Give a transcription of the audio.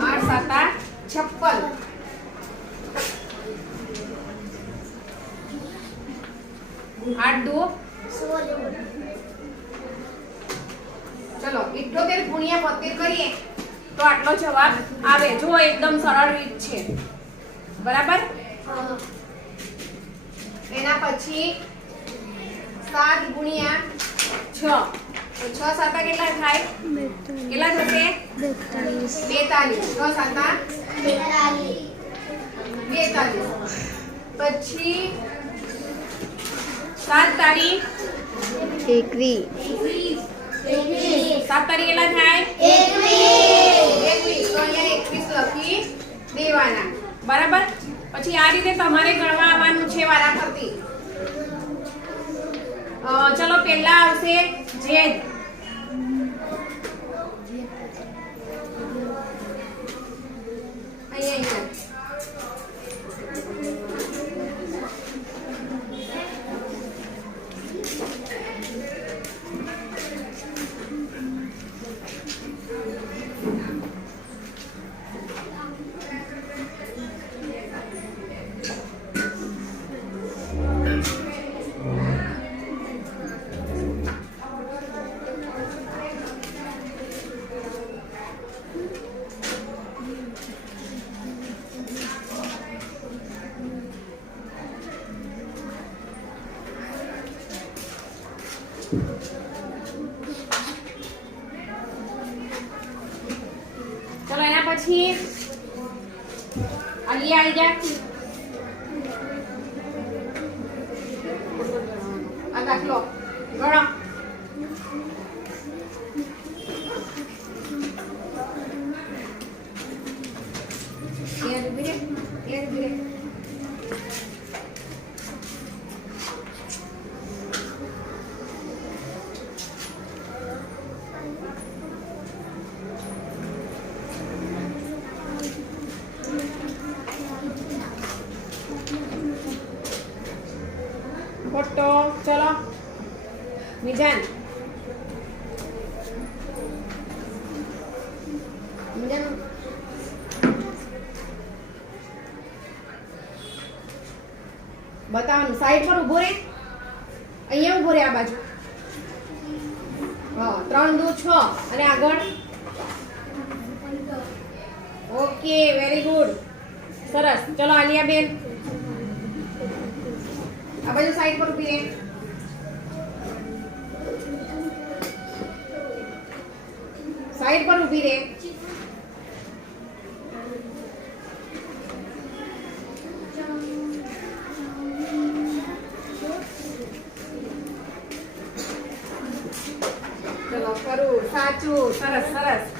આઠ સાતા છપ્પન આઠ દો ચલો ઇઠ્ઠોતેર ગુણ્યા બોતેર કરીએ તો આટલો જવાબ આવે જો એકદમ સરળ રીત છે બરાબર એના પછી સાત ગુણ્યા છ. તો છ સાતા કેટલા થાય? કેટલા થશે? બેતાલીસ. છ સાતા બેતાલીસ. પછી સાત તારીખ એકવી સાત તારીખ કેટલા થાય? એકવીસ. તો અહીંયા એકવીસ લખી દેવાના. બરાબર? પછી આ રીતે તમારે ગણવા આવવાનું છે વારા ફરતી અ, ચલો આવશે જેદ પછી અલી આવી જા આ દાખલો ગણો અહીંયા ઊભી રહે, અહીંયા ઊભી રહે. ખોટો ચલો. મિજાન મિજાન બતાવવાનું સાઈડ પર ઊભો રે. અહીંયા ઊભો રે આ બાજુ. હા, ત્રણ, દુ, છ. અને આગળ? ઓકે વેરી ગુડ સરસ. ચલો આલિયા બેન આ બાજુ સાઈડ પર ઊભી રહે સાઈડ પર ઊભી રહે ચલો કરું સાચું સરસ સરસ